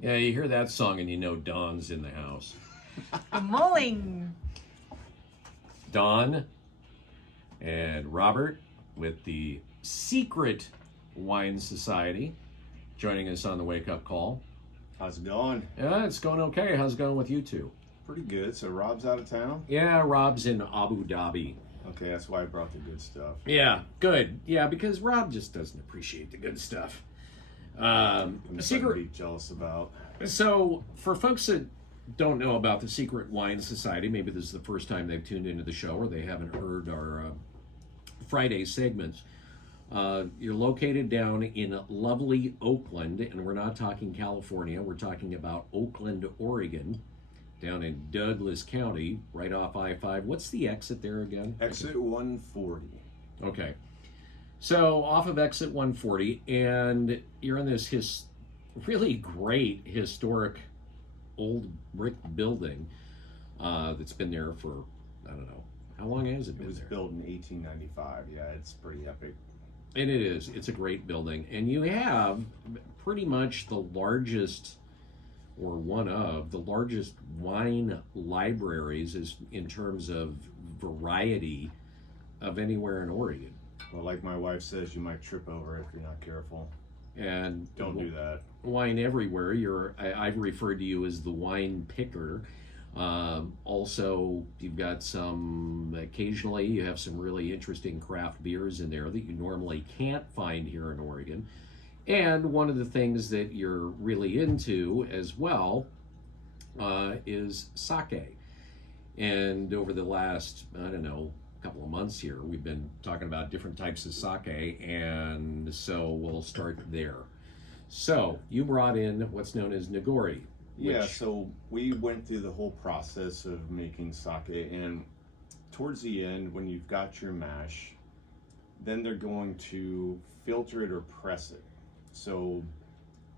Yeah, you hear that song and you know Don's in the house. Good morning. Don and Robert with the Secret Wine Society joining us on the Wake Up Call. How's it going? Yeah, it's going okay. How's it going with you two? Pretty good. So Rob's out of town? Yeah, Rob's in Abu Dhabi. Okay, that's why I brought the good stuff. Yeah, good. Yeah, because Rob just doesn't appreciate the good stuff. I'm Secret. be jealous about. So, for folks that don't know about the Secret Wine Society, maybe this is the first time they've tuned into the show or they haven't heard our Friday segments. You're located down in lovely Oakland, and we're not talking California. We're talking about Oakland, Oregon, down in Douglas County, right off I-5. What's the exit there again? Exit 140. Okay. So off of exit 140, and you're in this really great historic old brick building that's been there for, I don't know, how long has it been It was there? built in 1895. Yeah, it's pretty epic. And it is. It's a great building. And you have pretty much the largest, or one of the largest wine libraries is in terms of variety of anywhere in Oregon. Well, like my wife says, you might trip over if you're not careful. And Don't do that. wine everywhere. I've referred to you as the wine picker. Also, you've got occasionally you have some really interesting craft beers in there that you normally can't find here in Oregon. And one of the things that you're really into as well is sake. And over the last, I don't know, couple of months here, we've been talking about different types of sake, and so we'll start there. So you brought in what's known as Nigori. Yeah, so we went through the whole process of making sake, and towards the end, when you've got your mash, then they're going to filter it or press it. So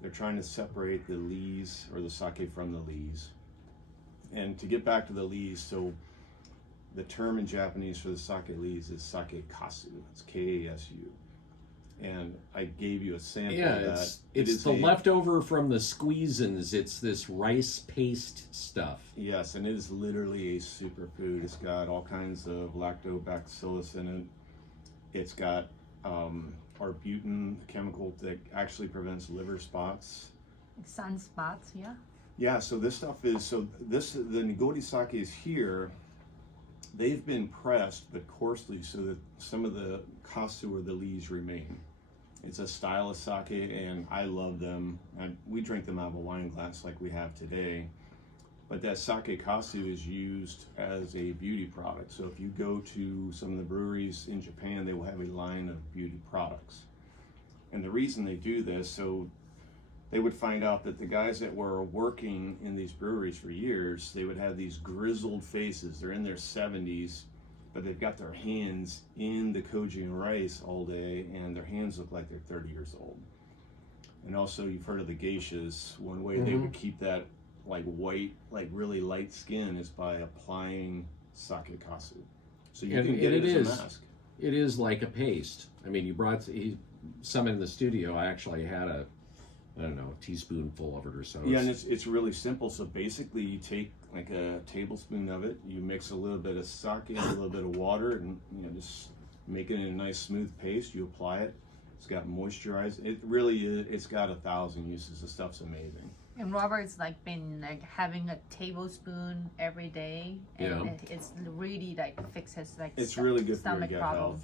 they're trying to separate the lees or the sake from the lees. And to get back to the lees, so the term in Japanese for the sake lees is Saké Kasu. It's K-A-S-U. And I gave you a sample Yeah, of that. it's the leftover from the squeezins. It's this rice paste stuff. Yes, and it is literally a superfood. It's got all kinds of lactobacillus in it. It's got arbutin, chemical that actually prevents liver spots. Sunspots, yeah. Yeah, so this stuff is, the Nigori Sake is here. They've been pressed, but coarsely, so that some of the kasu or the lees remain. It's a style of sake, and I love them. And we drink them out of a wine glass like we have today. But that Saké Kasu is used as a beauty product. So if you go to some of the breweries in Japan, they will have a line of beauty products. And the reason they do this, so they would find out that the guys that were working in these breweries for years, they would have these grizzled faces. They're in their 70s, but they've got their hands in the koji and rice all day, and their hands look like they're 30 years old. And also, you've heard of the geishas. One way they would keep that like white, like really light skin is by applying Saké Kasu. So you can get it as a mask. It is like a paste. I mean, you brought some in the studio. I actually had a teaspoonful of it or so. Yeah, and it's really simple. So basically, you take like a tablespoon of it, you mix a little bit of sake and a little bit of water, and just make it in a nice smooth paste. You apply it. It's got moisturized. It really is. It's got 1,000 uses. The stuff's amazing. And Robert's been having a tablespoon every day, and it's really fixes It's really good for your stomach gut problem. health.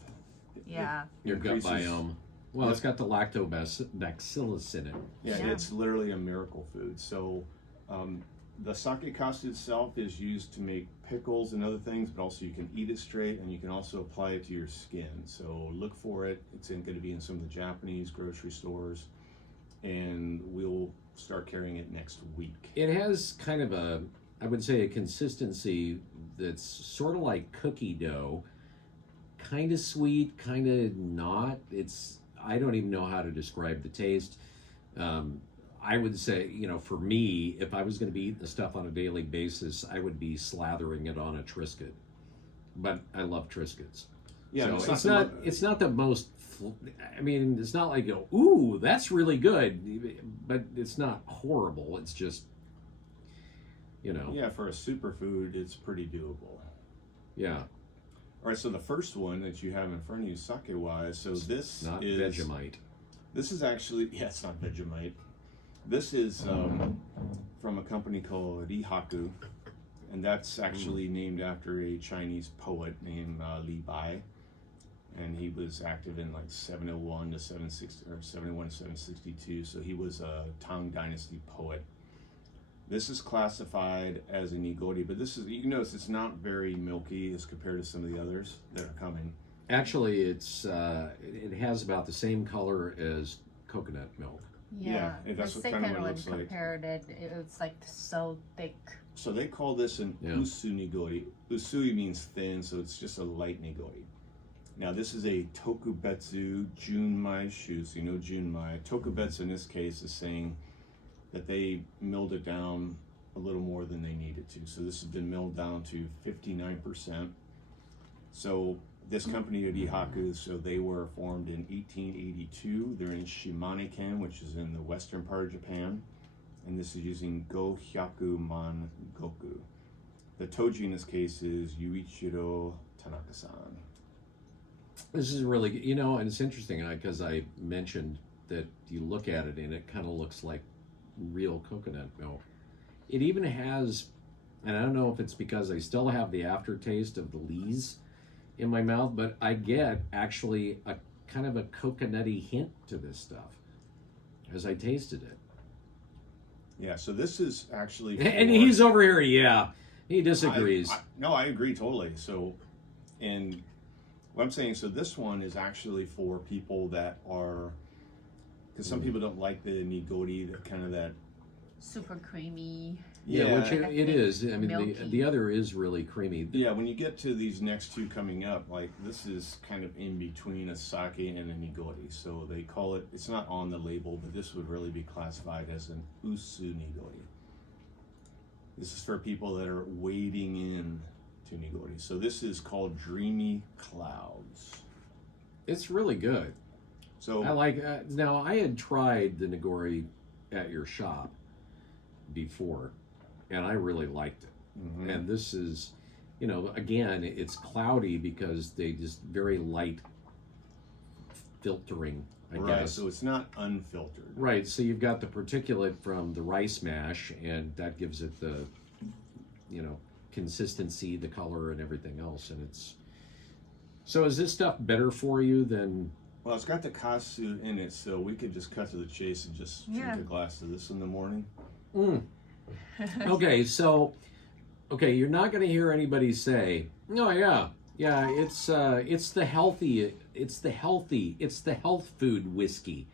Yeah. Your gut biome. Well, it's got the lactobacillus in it. Yeah, it's literally a miracle food. So the Saké Kasu itself is used to make pickles and other things, but also you can eat it straight, and you can also apply it to your skin. So look for it. It's going to be in some of the Japanese grocery stores, and we'll start carrying it next week. It has kind of I would say, a consistency that's sort of like cookie dough. Kind of sweet, kind of not. I don't even know how to describe the taste. I would say, for me, if I was going to be eating the stuff on a daily basis, I would be slathering it on a Triscuit. But I love Triscuits. Yeah, So it's not the most. I mean, it's not like ooh, that's really good, but it's not horrible. It's just, Yeah, for a superfood, it's pretty doable. Yeah. All right, so the first one that you have in front of you, sake-wise, so this Not is Vegemite. This is actually, yeah, it's not Vegemite. This is from a company called RIHAKU, and that's actually named after a Chinese poet named Li Bai, and he was active in like 701 to 760 or 71 to 762. So he was a Tang Dynasty poet. This is classified as a Nigori, but this is, you can notice it's not very milky as compared to some of the others that are coming. Actually, it has about the same color as coconut milk. Yeah, Yeah, that's the what kind of second what it one looks like. compared it was like so thick. So they call this an Yeah. usu Nigori. Usui means thin, so it's just a light Nigori. Now this is a tokubetsu junmai shu, so you know junmai. Tokubetsu in this case is saying that they milled it down a little more than they needed to. So this has been milled down to 59%. So this company, RIHAKU, so they were formed in 1882. They're in Shimane-ken, which is in the western part of Japan. And this is using Go-hyaku man goku. The toji in this case is Yuichiro Tanaka-san. This is really, and it's interesting because I mentioned that you look at it and it kind of looks like real coconut milk. It even has, and I don't know if it's because I still have the aftertaste of the lees in my mouth, but I get actually a kind of a coconutty hint to this stuff as I tasted it. Yeah, so this is actually And he's over here, yeah, he disagrees. No, I agree totally. So, and what I'm saying, so this one is actually for people that are, because some people don't like the Nigori, that kind of that. Super creamy. Yeah, which it is. I mean, Milky. the other is really creamy. Yeah, when you get to these next two coming up, like this is kind of in between a sake and a Nigori. So they call it, it's not on the label, but this would really be classified as an usu Nigori. This is for people that are wading in to Nigori. So this is called Dreamy Clouds. It's really good. So I like, now I had tried the Nigori at your shop before, and I really liked it. Mhm. And this is, again, it's cloudy because they just very light filtering, I right, guess. so it's not unfiltered. Right, so you've got the particulate from the rice mash, and that gives it the, consistency, the color, and everything else. And it's, so is this stuff better for you than? Well, it's got the kasu in it, so we could just cut to the chase and just drink a glass of this in the morning. Okay, so, you're not going to hear anybody say, "Oh yeah, it's the health food whiskey."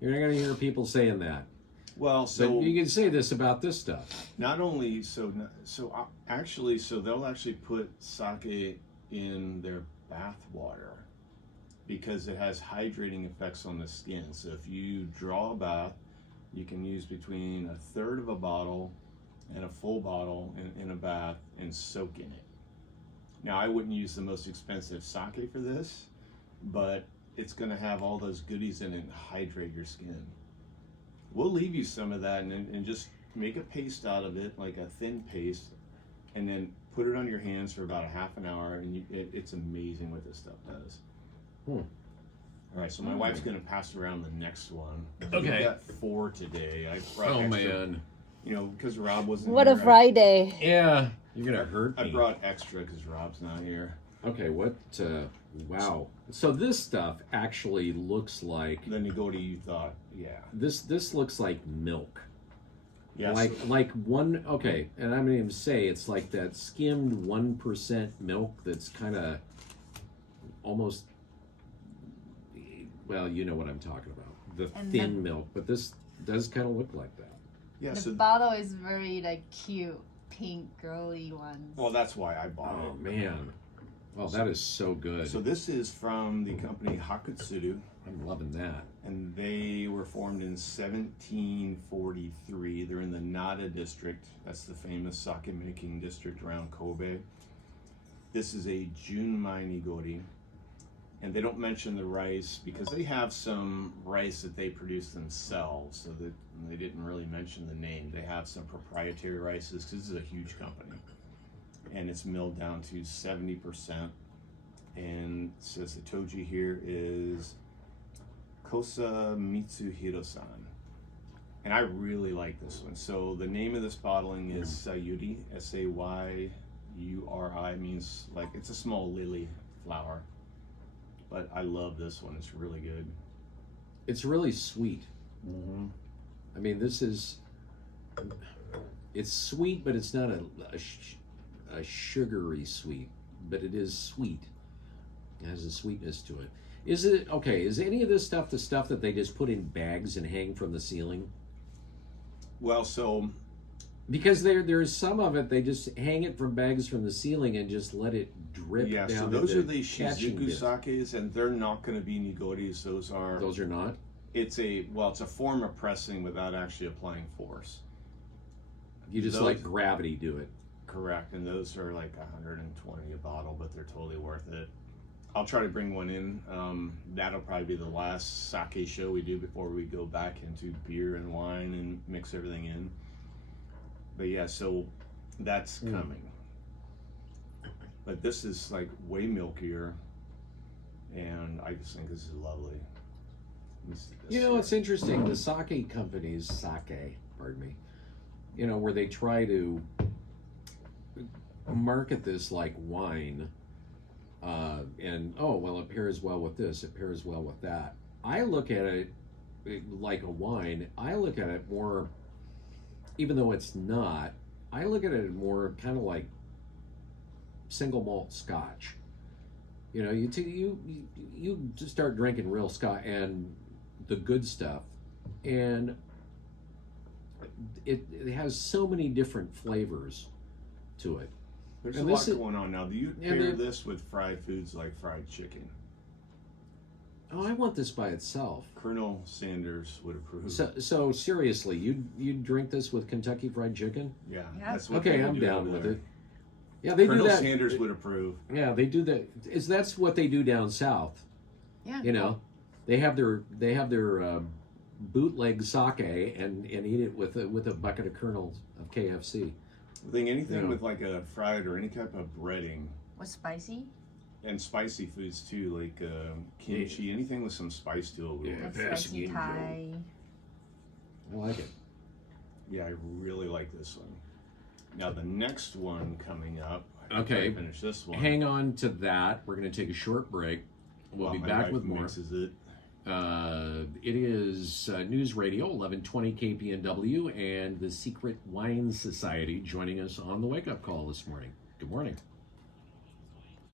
You're not going to hear people saying that. Well, so But you can say this about this stuff. not only so they'll actually put sake in their bath water because it has hydrating effects on the skin. So if you draw a bath, you can use between a third of a bottle and a full bottle in a bath and soak in it. Now, I wouldn't use the most expensive sake for this, but it's going to have all those goodies in it and hydrate your skin. We'll leave you some of that and just make a paste out of it, like a thin paste, and then put it on your hands for about a half an hour, and it's amazing what this stuff does. All right, so my wife's going to pass around the next one. Okay. We got 4 today. I brought Oh extra, man. because Rob wasn't What here. a Friday. Yeah, you're gonna hurt I me. brought extra because Rob's not here. Okay, what? Wow. So this stuff actually looks like The Nigori you thought, yeah. this looks like milk. Yeah, Like one. Okay, and I'm gonna even say it's like that skimmed 1% milk that's kind of almost. Well, you know what I'm talking about. The And thin milk, but this does kind of look like that. yeah, The so bottle is very like cute, pink, girly ones. well, that's why I bought Oh it. man. Oh, that is so good. So this is from the company Hakutsuru, I'm loving that. and they were formed in 1743. They're in the Nara district. That's the famous sake making district around Kobe. This is a Junmai Nigori. and they don't mention the rice because they have some rice that they produce themselves, so that they didn't really mention the name. They have some proprietary rices because this is a huge company, and it's milled down to 70%. And it says the toji here is Kosa Mitsuhiro-san. And I really like this one. So the name of this bottling is Sayuri, Sayuri, means like it's a small lily flower. But I love this one. It's really good. It's really sweet. I mean, this is, it's sweet, but it's not a sugary sweet, but it is sweet. It has a sweetness to it. Is it, okay, is any of this stuff the stuff that they just put in bags and hang from the ceiling? Well, so Because there's some of it, they just hang it from bags from the ceiling and just let it drip yeah, down. so those are the catching Shizuku bit. sakes, and they're not going to be Nigoris. Those Those are not? it's a form of pressing without actually applying force. You just Those- let gravity do it. Correct, and those are like 120 a bottle, but they're totally worth it. I'll try to bring one in. That'll probably be the last sake show we do before we go back into beer and wine and mix everything in. But yeah, so that's coming. But this is like way milkier, and I just think this is lovely. You know, it's interesting. The sake companies, pardon me, you know, where they try to market this like wine, and oh, well, it pairs well with this, it pairs well with that. I look at it like a wine. I look at it more, even though it's not, I look at it more kind of like single malt scotch. You know, you just start drinking real scotch and the good stuff, and it has so many different flavors to it. There's And a lot this is- going on now. Do you Yeah, pair they- this with fried foods like fried chicken? Oh, I want this by itself. Colonel Sanders would approve. So seriously, you drink this with Kentucky Fried Chicken? Yeah, Yeah. that's what Okay, they would I'm do down over with there. it. Yeah, they Colonel do that. Sanders would approve. Yeah, they do that. That's what they do down south. Yeah. You know, they have their bootleg sake and eat it with a bucket of kernels of KFC. I think anything Yeah. with like a fried or any type of breading Was spicy? and spicy foods too, like kimchi, anything with some spice to it would Yeah. work. Spicy Thai. I like it. Yeah, I really like this one. Now the next one coming up. Okay. I'll finish this one. Hang on to that. We're going to take a short break. We'll while be my back wife with more. mixes it. It is News Radio 1120 KPNW and the Secret Wine Society joining us on the wake up call this morning. Good morning.